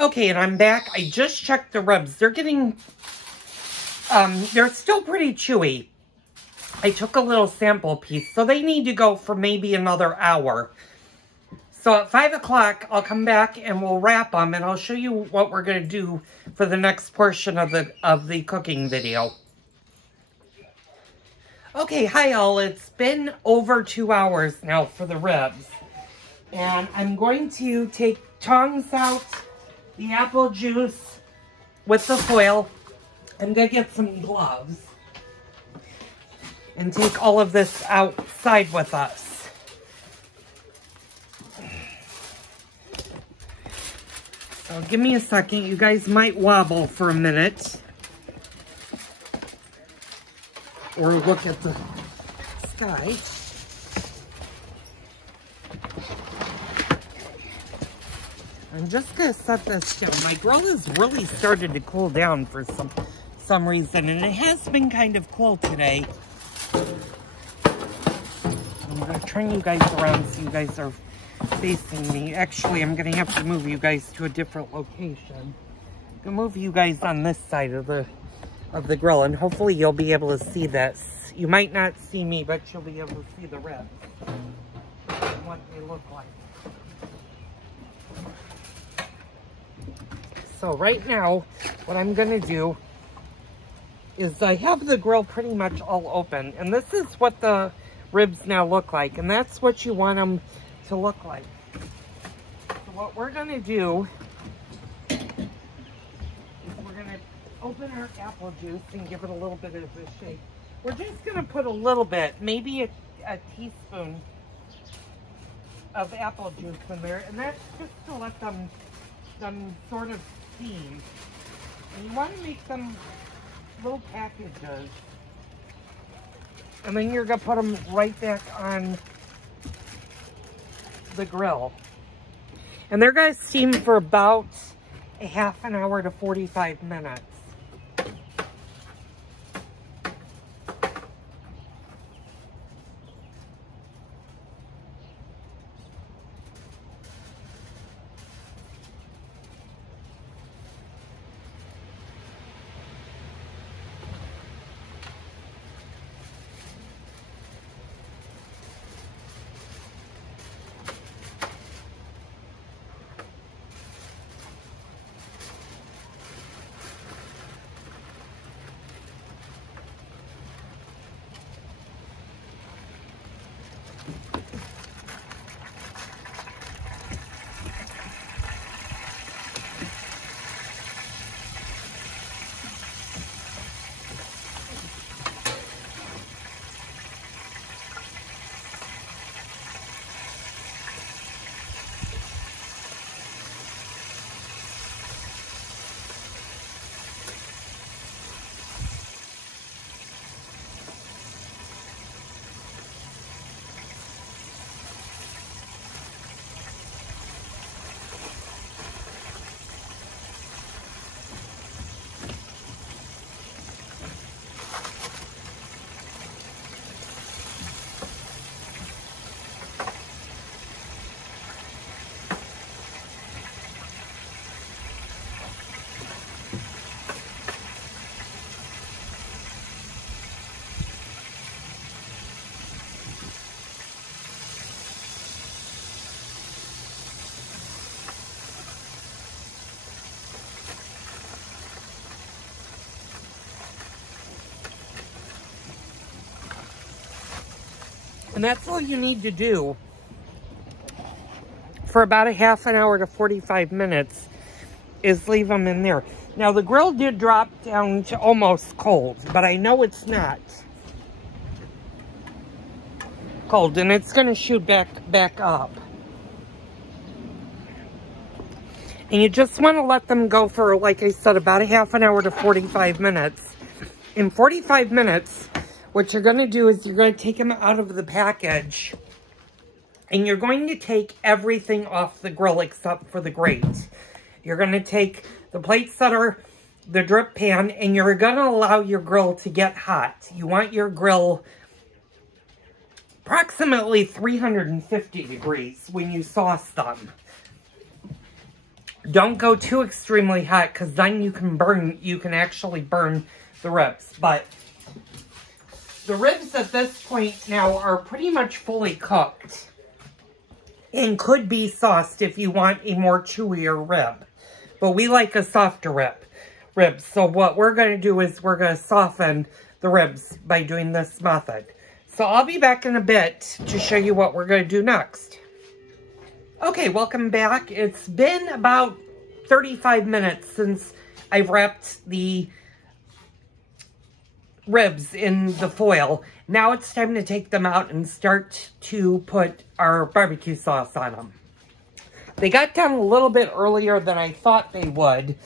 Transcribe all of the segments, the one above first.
Okay, and I'm back. I just checked the ribs. They're getting, they're still pretty chewy. I took a little sample piece, so they need to go for maybe another hour. So at 5 o'clock, I'll come back and we'll wrap them, and I'll show you what we're going to do for the next portion of the cooking video. Okay, hi all. It's been over 2 hours now for the ribs. And I'm going to take tongs out, the apple juice with the foil. I'm going to get some gloves and take all of this outside with us. So give me a second. You guys might wobble for a minute. Or look at the sky. I'm just going to set this down. My grill has really started to cool down for some reason, and it has been kind of cool today. I'm going to turn you guys around so you guys are facing me. Actually, I'm going to have to move you guys to a different location. I'm going to move you guys on this side of the grill, and hopefully you'll be able to see this. You might not see me, but you'll be able to see the ribs and what they look like. So right now, what I'm going to do is I have the grill pretty much all open, and this is what the ribs now look like, and that's what you want them to look like. So what we're going to do is we're going to open our apple juice and give it a little bit of a shake. We're just going to put a little bit, maybe a teaspoon of apple juice in there, and that's just to let them sort of steam. And you want to make them little packages. And then you're going to put them right back on the grill. And they're going to steam for about a half an hour to 45 minutes. And that's all you need to do for about a half an hour to 45 minutes is leave them in there. Now the grill did drop down to almost cold, but I know it's not cold, and it's going to shoot back up. And you just want to let them go for, like I said, about a half an hour to 45 minutes. In 45 minutes, what you're going to do is you're going to take them out of the package, and you're going to take everything off the grill except for the grate. You're going to take the plate setter, the drip pan, and you're going to allow your grill to get hot. You want your grill approximately 350 degrees when you sauce them. Don't go too extremely hot, because then you can actually burn the ribs. But the ribs at this point now are pretty much fully cooked and could be sauced if you want a more chewier rib. But we like a softer rib. So what we're going to do is we're going to soften the ribs by doing this method. So I'll be back in a bit to show you what we're going to do next. Okay, welcome back. It's been about 35 minutes since I've wrapped the ribs in the foil. Now it's time to take them out and start to put our barbecue sauce on them. They got done a little bit earlier than I thought they would.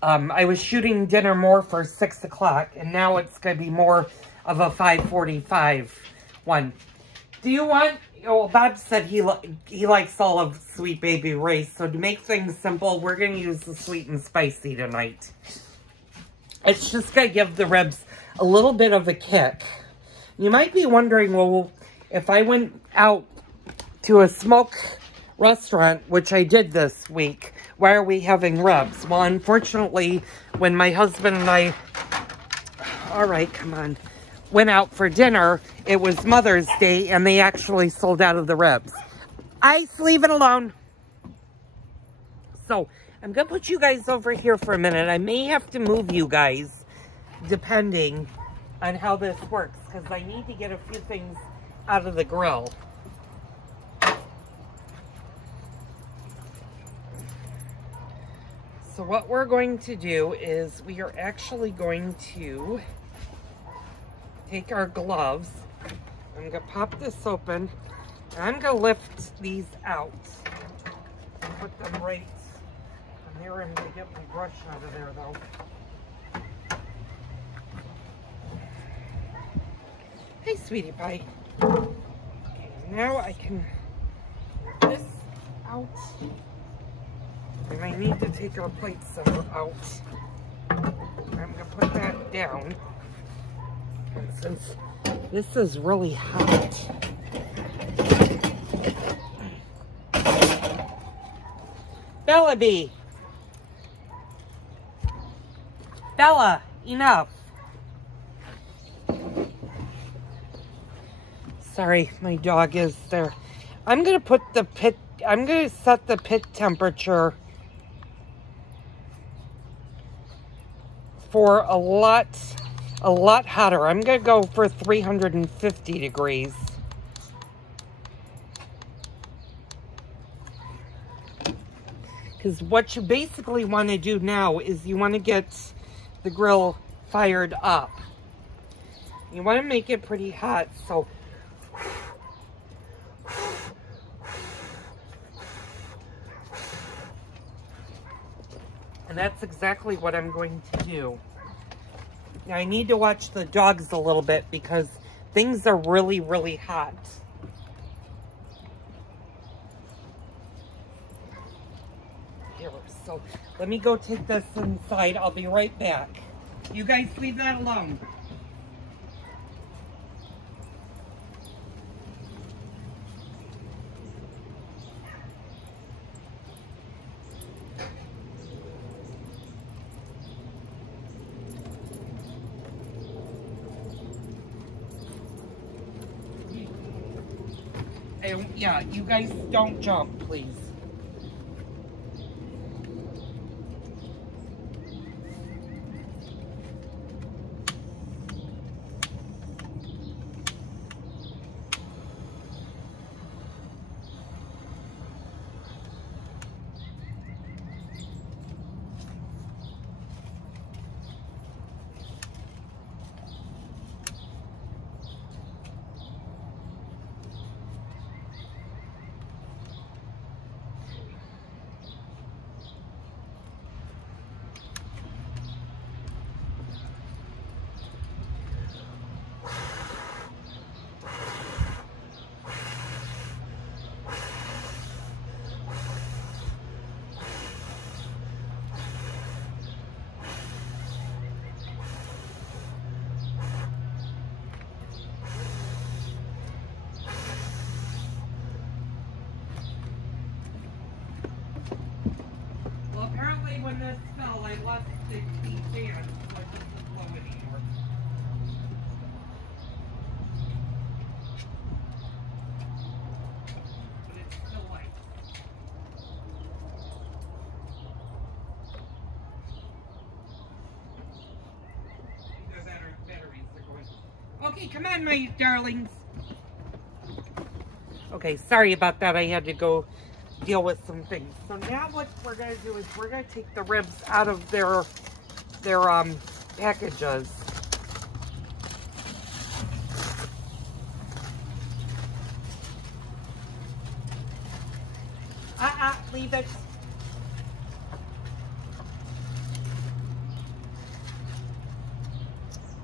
I was shooting dinner more for 6 o'clock, and now it's going to be more of a 5:45 one. Do you want... Oh, Bob said he likes all of Sweet Baby Ray's, so to make things simple, we're going to use the sweet and spicy tonight. It's just going to give the ribs a little bit of a kick. You might be wondering, well, if I went out to a smoke restaurant, which I did this week, why are we having ribs? Well, unfortunately, when my husband and I... All right, come on. Went out for dinner, it was Mother's Day, and they actually sold out of the ribs. Ice, leave it alone. So, I'm going to put you guys over here for a minute. I may have to move you guys, depending on how this works, because I need to get a few things out of the grill. So what we're going to do is we are actually going to take our gloves. I'm going to pop this open. And I'm going to lift these out. Put them right on there. I'm going to get my brush out of there though. Hey, sweetie pie. Okay, now I can get this out. And I need to take our plate setter out. I'm going to put that down. And since this is really hot, Bella Bee! Bella, enough! Sorry, my dog is there. I'm going to put the pit, I'm going to set the pit temperature for a lot hotter. I'm going to go for 350 degrees. Because what you basically want to do now is you want to get the grill fired up. You want to make it pretty hot, so and that's exactly what I'm going to do. Now, I need to watch the dogs a little bit because things are really, really hot. Here, so let me go take this inside. I'll be right back. You guys leave that alone. Yeah, you guys don't jump, please. when this fell, I left the key fan, so it doesn't blow anymore. But it's still light. The batteries are going. Okay, come on, my darlings. Okay, sorry about that. I had to go deal with some things. So now what we're going to do is we're going to take the ribs out of their packages. Leave it.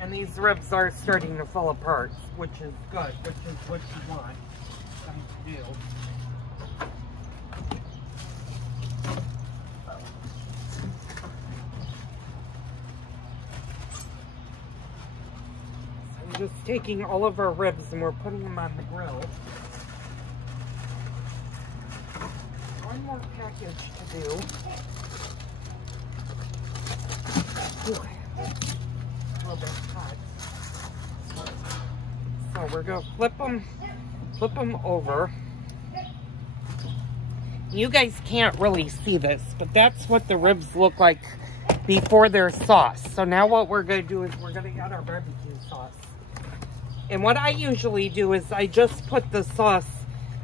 And these ribs are starting to fall apart, which is good, which is what you want them to do. Just taking all of our ribs and we're putting them on the grill. One more package to do. Ooh, a little bit hot. So we're gonna flip them over. You guys can't really see this, but that's what the ribs look like before they're sauced. So now what we're gonna do is we're gonna add our barbecue sauce. And what I usually do is I just put the sauce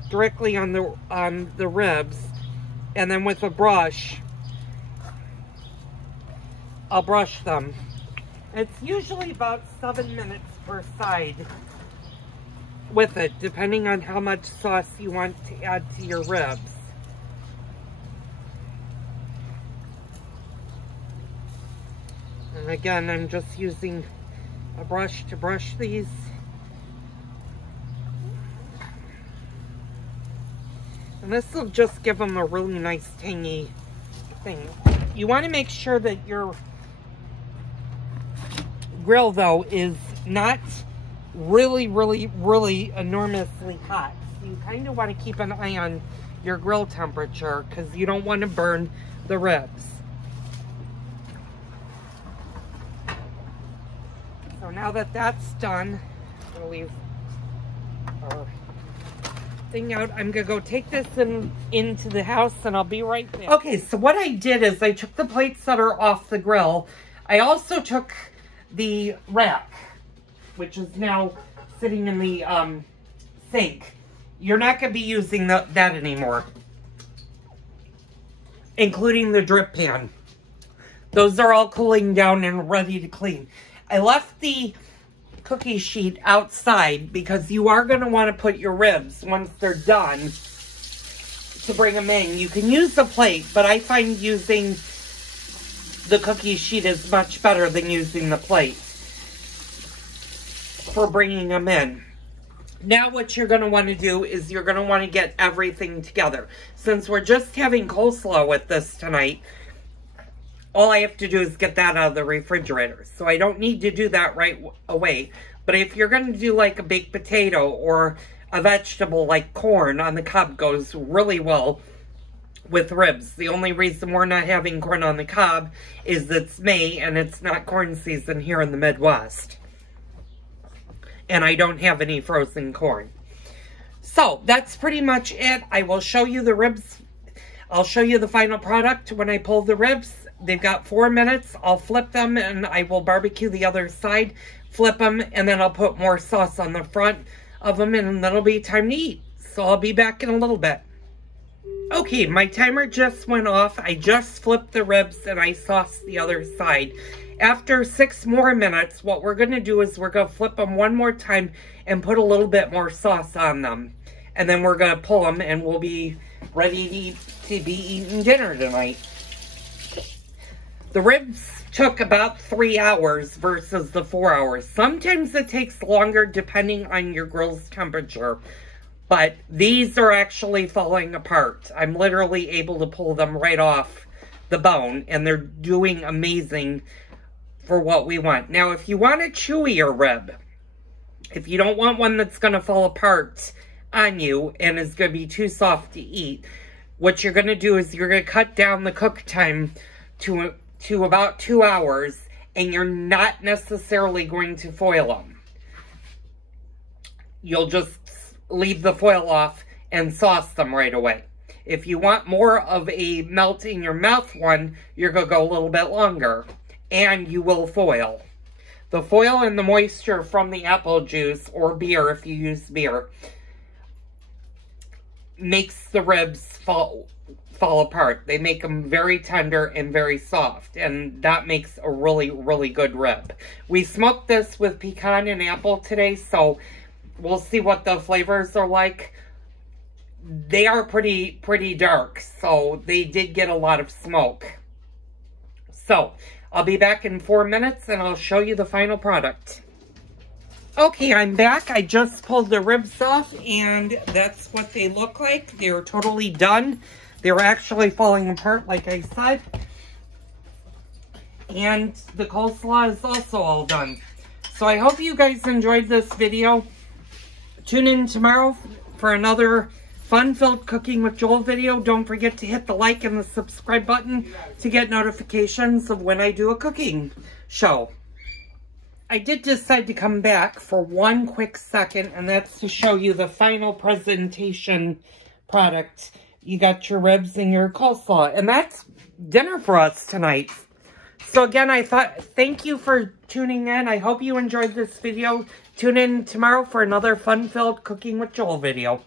directly on the ribs, and then with a brush, I'll brush them. It's usually about 7 minutes per side with it, depending on how much sauce you want to add to your ribs. And again, I'm just using a brush to brush these. And this will just give them a really nice tangy thing. You want to make sure that your grill, though, is not really enormously hot. So you kind of want to keep an eye on your grill temperature because you don't want to burn the ribs. So now that that's done, I'm going to leave our thing out. I'm gonna go take this into the house and I'll be right there. Okay, so what I did is I took the plate setter off the grill. I also took the rack, which is now sitting in the sink. You're not gonna be using that anymore, including the drip pan. Those are all cooling down and ready to clean. I left the cookie sheet outside because you are going to want to put your ribs once they're done to bring them in. You can use the plate, but I find using the cookie sheet is much better than using the plate for bringing them in. Now what you're going to want to do is you're going to want to get everything together. Since we're just having coleslaw with this tonight, all I have to do is get that out of the refrigerator. So I don't need to do that right away. But if you're going to do like a baked potato or a vegetable like corn on the cob goes really well with ribs. The only reason we're not having corn on the cob is it's May and it's not corn season here in the Midwest. And I don't have any frozen corn. So that's pretty much it. I will show you the ribs. I'll show you the final product when I pull the ribs. They've got 4 minutes. I'll flip them and I will barbecue the other side, flip them, and then I'll put more sauce on the front of them and then it'll be time to eat. So I'll be back in a little bit. Okay, my timer just went off. I just flipped the ribs and I sauced the other side. After 6 more minutes, what we're going to do is we're going to flip them one more time and put a little bit more sauce on them. And then we're going to pull them and we'll be ready to be eating dinner tonight. The ribs took about 3 hours versus the 4 hours. Sometimes it takes longer depending on your grill's temperature. But these are actually falling apart. I'm literally able to pull them right off the bone. And they're doing amazing for what we want. Now, if you want a chewier rib, if you don't want one that's going to fall apart on you and is going to be too soft to eat, what you're going to do is you're going to cut down the cook time to about 2 hours, and you're not necessarily going to foil them. You'll just leave the foil off and sauce them right away. If you want more of a melt in your mouth one, you're going to go a little bit longer, and you will foil. The foil and the moisture from the apple juice, or beer if you use beer, makes the ribs fall apart. They make them very tender and very soft, and that makes a really, really good rib. We smoked this with pecan and apple today, so we'll see what the flavors are like. They are pretty dark, so they did get a lot of smoke. So, I'll be back in 4 minutes, and I'll show you the final product. Okay, I'm back. I just pulled the ribs off, and that's what they look like. They're totally done. They're actually falling apart, like I said. And the coleslaw is also all done. So I hope you guys enjoyed this video. Tune in tomorrow for another fun-filled Cooking with Joel video. Don't forget to hit the like and the subscribe button to get notifications of when I do a cooking show. I did decide to come back for one quick second, and that's to show you the final presentation product. You got your ribs and your coleslaw, and that's dinner for us tonight. So again, thank you for tuning in. I hope you enjoyed this video. Tune in tomorrow for another fun-filled Cooking with Joel video.